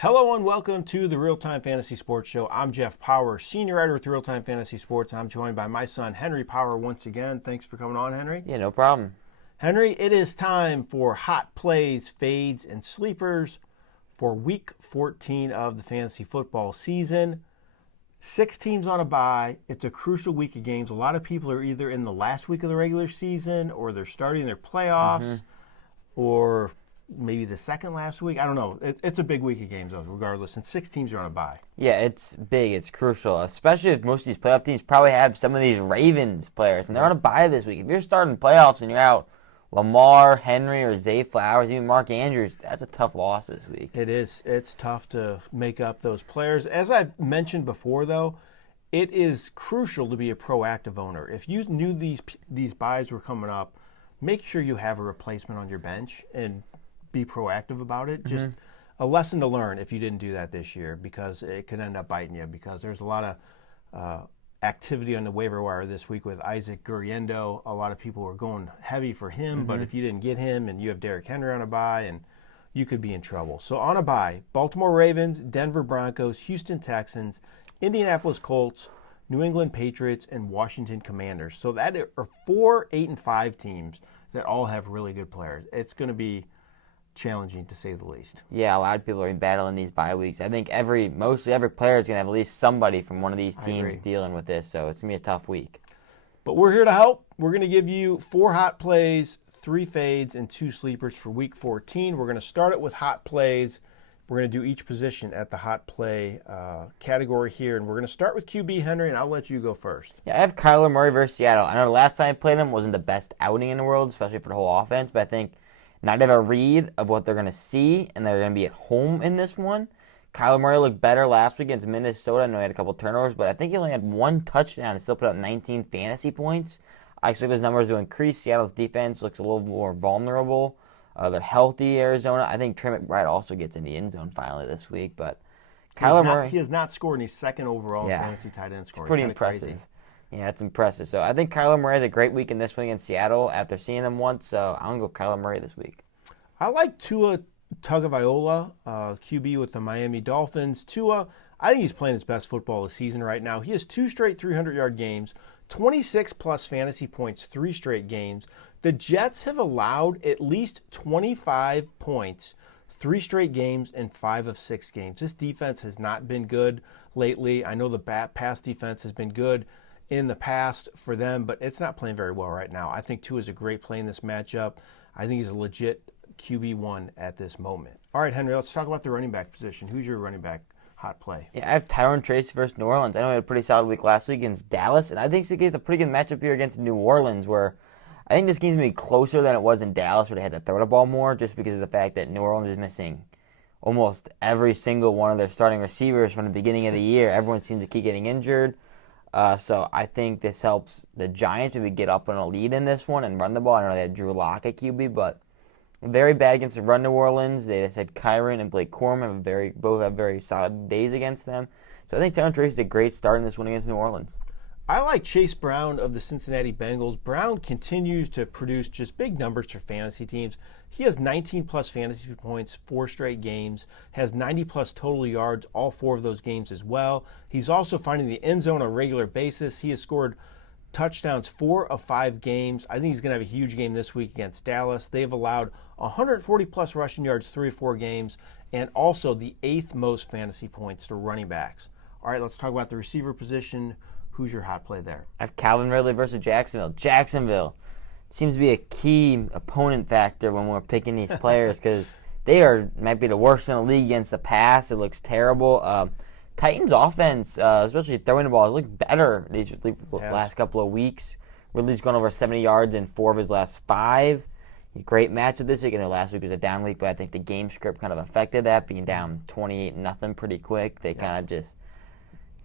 Hello and welcome to the RealTime Fantasy Sports Show. I'm Jeff Paur, senior writer with RealTime Fantasy Sports. I'm joined by my son, Henry Paur, once again. Thanks for coming on, Henry. Yeah, no problem. Henry, it is time for hot plays, fades, and sleepers for Week 14 of the fantasy football season. 6 teams on a bye. It's a crucial week of games. A lot of people are either in the last week of the regular season or they're starting their playoffs or maybe the second last week. I don't know. It's a big week of games, though, regardless. And 6 teams are on a bye. Yeah, it's big. It's crucial, especially if most of these playoff teams probably have some of these Ravens players, and they're on a bye this week. If you're starting playoffs and you're out Lamar, Henry, or Zay Flowers, even Mark Andrews, that's a tough loss this week. It is. It's tough to make up those players. As I mentioned before, though, it is crucial to be a proactive owner. If you knew these buys were coming up, make sure you have a replacement on your bench and be proactive about it. Just a lesson to learn if you didn't do that this year, because it could end up biting you, because there's a lot of activity on the waiver wire this week with Isaac Guriendo. A lot of people are going heavy for him, but if you didn't get him and you have Derrick Henry on a bye, and you could be in trouble. So on a bye, Baltimore Ravens, Denver Broncos, Houston Texans, Indianapolis Colts, New England Patriots, and Washington Commanders. So that are 4, 8, and 5 teams that all have really good players. It's going to be challenging, to say the least. Yeah, a lot of people are battling these bye weeks. I think mostly every player is going to have at least somebody from one of these teams dealing with this, so it's going to be a tough week. But we're here to help. We're going to give you 4 hot plays, 3 fades, and 2 sleepers for Week 14. We're going to start it with hot plays. We're going to do each position at the hot play category here, and we're going to start with QB, Henry, and I'll let you go first. Yeah, I have Kyler Murray versus Seattle. I know the last time I played him wasn't the best outing in the world, especially for the whole offense, but I think now they have a read of what they're going to see, and they're going to be at home in this one. Kyler Murray looked better last week against Minnesota. I know he had a couple turnovers, but I think he only had 1 touchdown and still put up 19 fantasy points. I expect those numbers to increase. Seattle's defense looks a little more vulnerable. They're healthy, Arizona. I think Trey McBride also gets in the end zone finally this week, but Kyler Murray, he has not scored, and he's second overall in fantasy tight end scoring. It's pretty impressive. Crazy. Yeah, it's impressive. So I think Kyler Murray has a great week in this one against Seattle after seeing them once. So I'm going to go Kyler Murray this week. I like Tua Tagovailoa, QB with the Miami Dolphins. Tua, I think he's playing his best football this season right now. He has 2 straight 300-yard games, 26-plus fantasy points, 3 straight games. The Jets have allowed at least 25 points, 3 straight games, and 5 of 6 games. This defense has not been good lately. I know the pass defense has been good in the past for them, but it's not playing very well right now. I think Tua is a great play in this matchup. I think he's a legit QB1 at this moment. All right, Henry, let's talk about the running back position. Who's your running back hot play? Yeah, I have Tyron Trace versus New Orleans. I know he had a pretty solid week last week against Dallas, and I think it's a pretty good matchup here against New Orleans, where I think this game's going to be closer than it was in Dallas, where they had to throw the ball more, just because of the fact that New Orleans is missing almost every single one of their starting receivers from the beginning of the year. Everyone seems to keep getting injured. So I think this helps the Giants maybe get up on a lead in this one and run the ball. I know they had Drew Lock at QB, but very bad against the run New Orleans. They just had Kyron and Blake Corum both have very solid days against them. So I think Tyron Trace is a great start in this one against New Orleans. I like Chase Brown of the Cincinnati Bengals. Brown continues to produce just big numbers for fantasy teams. He has 19-plus fantasy points, 4 straight games, has 90-plus total yards, all 4 of those games as well. He's also finding the end zone on a regular basis. He has scored touchdowns 4 of 5 games. I think he's going to have a huge game this week against Dallas. They've allowed 140-plus rushing yards 3 or 4 games, and also the 8th most fantasy points to running backs. All right, let's talk about the receiver position. Who's your hot play there? I have Calvin Ridley versus Jacksonville. Jacksonville seems to be a key opponent factor when we're picking these players, because they might be the worst in the league against the pass. It looks terrible. Titans' offense, especially throwing the ball, has looked better these last couple of weeks. Ridley's gone over 70 yards in 4 of his last 5. Great matchup this week. I know last week was a down week, but I think the game script kind of affected that, being down 28-0 pretty quick. They kind of just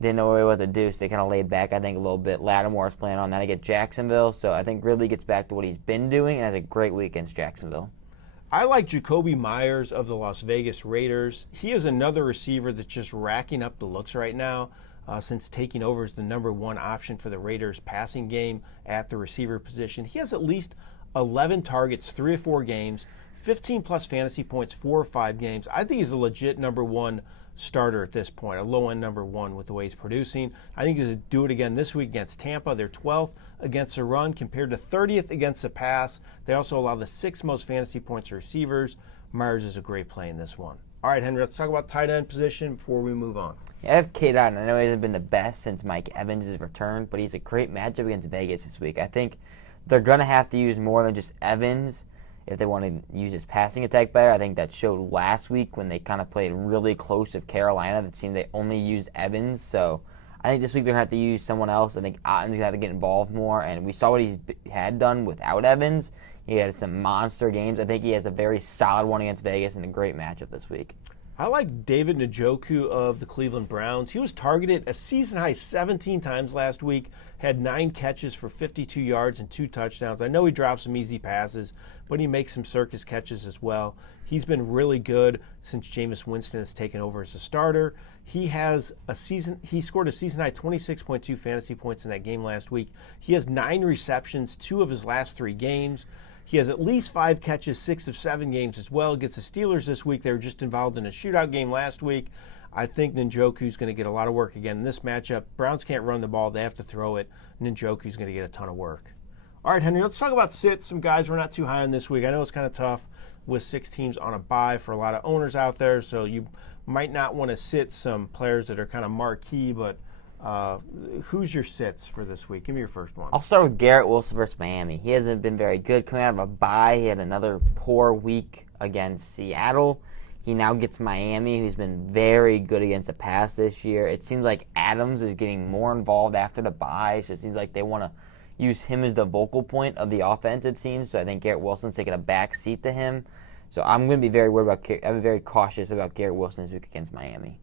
didn't know what to do, so they kind of laid back, I think, a little bit. Lattimore's playing on that against Jacksonville, so I think Ridley gets back to what he's been doing and has a great week against Jacksonville. I like Jacoby Myers of the Las Vegas Raiders. He is another receiver that's just racking up the looks right now. Since taking over as the number 1 option for the Raiders passing game at the receiver position. He has at least 11 targets, 3 or 4 games, 15-plus fantasy points, 4 or 5 games. I think he's a legit number one starter at this point, a low-end number one with the way he's producing. I think he's going to do it again this week against Tampa. They're 12th against the run compared to 30th against the pass. They also allow the 6th most fantasy points to receivers. Myers is a great play in this one. All right, Henry, let's talk about tight end position before we move on. Yeah, I have Kate Otten. I know he hasn't been the best since Mike Evans has returned, but he's a great matchup against Vegas this week. I think they're going to have to use more than just Evans if they want to use his passing attack better. I think that showed last week when they kind of played really close with Carolina. It seemed they only used Evans. So I think this week they're going to have to use someone else. I think Otten's going to have to get involved more. And we saw what he had done without Evans. He had some monster games. I think he has a very solid one against Vegas and a great matchup this week. I like David Njoku of the Cleveland Browns. He was targeted a season-high 17 times last week, had 9 catches for 52 yards and 2 touchdowns. I know he dropped some easy passes, but he makes some circus catches as well. He's been really good since Jameis Winston has taken over as a starter. He scored a season-high 26.2 fantasy points in that game last week. He has 9 receptions, 2 of his last 3 games. He has at least 5 catches, 6 of 7 games as well. Against the Steelers this week. They were just involved in a shootout game last week. I think Njoku's going to get a lot of work again in this matchup. Browns can't run the ball. They have to throw it. Njoku's going to get a ton of work. All right, Henry, let's talk about sits. Some guys we're not too high on this week. I know it's kind of tough with 6 teams on a bye for a lot of owners out there, so you might not want to sit some players that are kind of marquee, but who's your sits for this week? Give me your first one. I'll start with Garrett Wilson versus Miami. He hasn't been very good coming out of a bye. He had another poor week against Seattle. He now gets Miami, who's been very good against the pass this year. It seems like Adams is getting more involved after the bye, so it seems like they want to use him as the vocal point of the offense, it seems. So I think Garrett Wilson's taking a back seat to him. So I'm going to be very worried about. I'm very cautious about Garrett Wilson this week against Miami.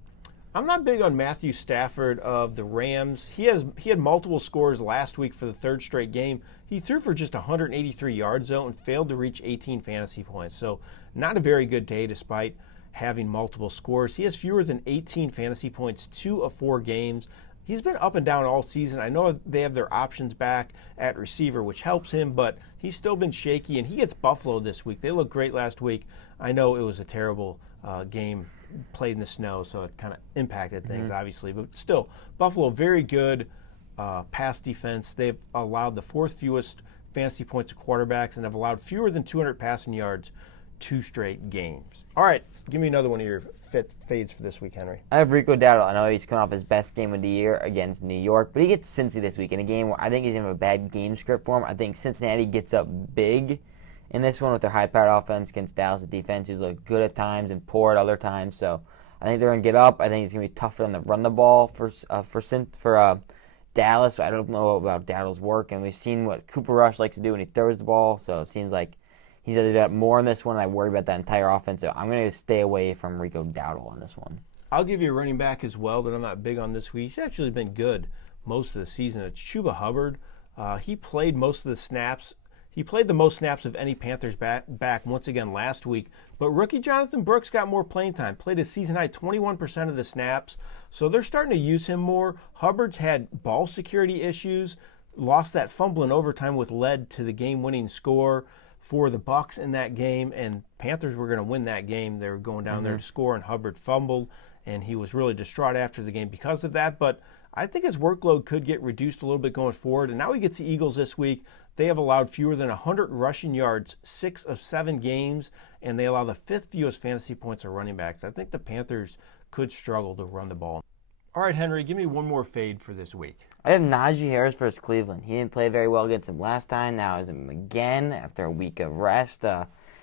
I'm not big on Matthew Stafford of the Rams. He had multiple scores last week for the 3rd straight game. He threw for just 183 yards, though, and failed to reach 18 fantasy points. So not a very good day despite having multiple scores. He has fewer than 18 fantasy points 2 of 4 games. He's been up and down all season. I know they have their options back at receiver, which helps him, but he's still been shaky, and he gets Buffalo this week. They looked great last week. I know it was a terrible game played in the snow, so it kind of impacted things, obviously. But still, Buffalo, very good pass defense. They've allowed the 4th fewest fantasy points to quarterbacks and have allowed fewer than 200 passing yards 2 straight games. All right, give me another one of your fades for this week, Henry. I have Rico Dowdle. I know he's coming off his best game of the year against New York, but he gets Cincy this week in a game where I think he's going to have a bad game script for him. I think Cincinnati gets up big in this one with their high-powered offense against Dallas' defenses look good at times and poor at other times. So I think they're going to get up. I think it's going to be tough for them to run the ball for Dallas. So I don't know about Dowdle's work, and we've seen what Cooper Rush likes to do when he throws the ball. So it seems like he's going to do that more in this one. I worry about that entire offense. So I'm going to stay away from Rico Dowdle on this one. I'll give you a running back as well that I'm not big on this week. He's actually been good most of the season. It's Chuba Hubbard. He played most of the snaps. He played the most snaps of any Panthers back once again last week. But rookie Jonathan Brooks got more playing time. Played a season-high 21% of the snaps. So they're starting to use him more. Hubbard's had ball security issues. Lost that fumble in overtime, which led to the game-winning score for the Bucs in that game. And Panthers were going to win that game. They were going down there to score, and Hubbard fumbled. And he was really distraught after the game because of that. But I think his workload could get reduced a little bit going forward. And now he gets the Eagles this week. They have allowed fewer than 100 rushing yards 6 of 7 games, and they allow the 5th fewest fantasy points of running backs. I think the Panthers could struggle to run the ball. All right, Henry, give me one more fade for this week. I have Najee Harris versus Cleveland. He didn't play very well against him last time. Now is him again after a week of rest.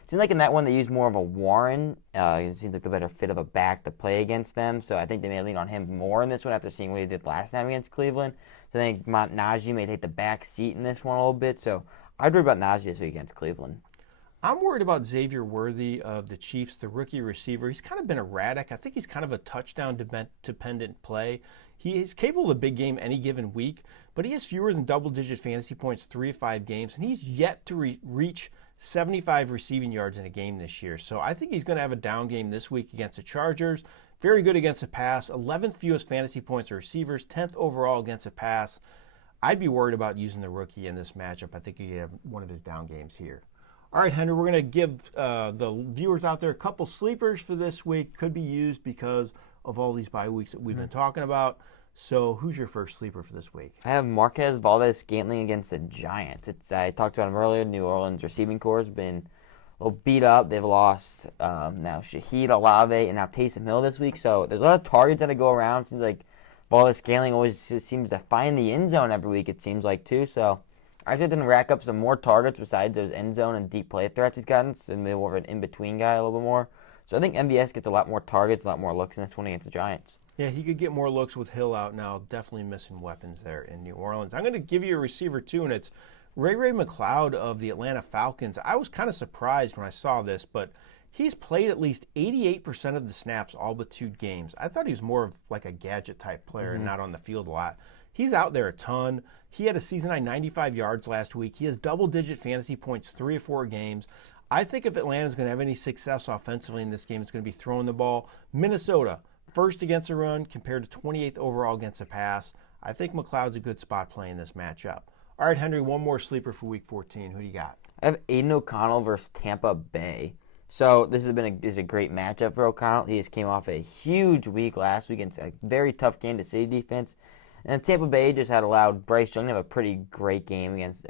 Seems like in that one they used more of a Warren. It seems like a better fit of a back to play against them. So I think they may lean on him more in this one after seeing what he did last time against Cleveland. So I think Najee may take the back seat in this one a little bit. So I'd worry about Najee this week against Cleveland. I'm worried about Xavier Worthy of the Chiefs, the rookie receiver. He's kind of been erratic. I think he's kind of a touchdown-dependent play. He is capable of a big game any given week, but he has fewer than double-digit fantasy points 3 of 5 games, and he's yet to reach 75 receiving yards in a game this year. So I think he's going to have a down game this week against the Chargers. Very good against the pass. 11th fewest fantasy points to receivers. 10th overall against the pass. I'd be worried about using the rookie in this matchup. I think he could have one of his down games here. All right, Henry, we're going to give the viewers out there a couple sleepers for this week. Could be used because of all these bye weeks that we've been talking about. So who's your first sleeper for this week? I have Marquez Valdez-Scantling against the Giants. I talked about him earlier. New Orleans receiving corps has been a little beat up. They've lost now Shaheed Olave and now Taysom Hill this week. So there's a lot of targets that go around. Seems like Valdez-Scantling always seems to find the end zone every week, it seems like, too. So I expect him to rack up some more targets besides those end zone and deep play threats he's gotten. So maybe more of an in-between guy a little bit more. So I think MVS gets a lot more targets, a lot more looks in this one against the Giants. Yeah, he could get more looks with Hill out now. Definitely missing weapons there in New Orleans. I'm going to give you a receiver, too, and it's Ray McCloud of the Atlanta Falcons. I was kind of surprised when I saw this, but he's played at least 88% of the snaps all but 2 games. I thought he was more of like a gadget-type player and not on the field a lot. He's out there a ton. He had a season-high 95 yards last week. He has double-digit fantasy points 3 or 4 games. I think if Atlanta's going to have any success offensively in this game, it's going to be throwing the ball. Minnesota, first against the run compared to 28th overall against the pass. I think McLeod's a good spot playing this matchup. All right, Henry, one more sleeper for Week 14. Who do you got? I have Aiden O'Connell versus Tampa Bay. So this has been a great matchup for O'Connell. He just came off a huge week last week against a very tough Kansas City defense. And Tampa Bay just had allowed Bryce Young to have a pretty great game against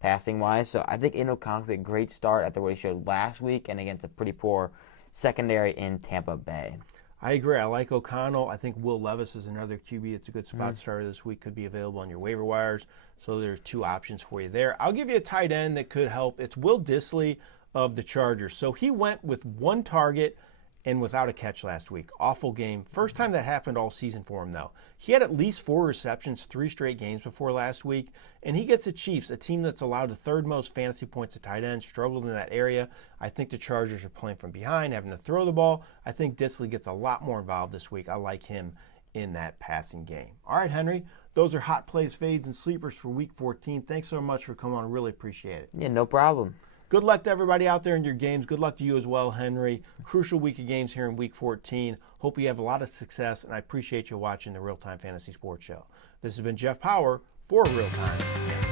passing-wise. So I think Aiden O'Connell will be a great start after what he showed last week and against a pretty poor secondary in Tampa Bay. I agree. I like O'Connell. I think Will Levis is another QB. It's a good spot starter this week. Could be available on your waiver wires. So there's 2 options for you there. I'll give you a tight end that could help. It's Will Dissly of the Chargers. So he went with 1 target and without a catch last week. Awful game. First time that happened all season for him, though. He had at least 4 receptions 3 straight games before last week, and he gets the Chiefs, a team that's allowed the 3rd most fantasy points to tight end, struggled in that area. I think the Chargers are playing from behind, having to throw the ball. I think Dissly gets a lot more involved this week. I like him in that passing game. All right, Henry, those are hot plays, fades, and sleepers for Week 14. Thanks so much for coming on. Really appreciate it. Yeah, no problem. Good luck to everybody out there in your games. Good luck to you as well, Henry. Crucial week of games here in Week 14. Hope you have a lot of success, and I appreciate you watching the Real Time Fantasy Sports Show. This has been Jeff Paur for Real Time Fantasy.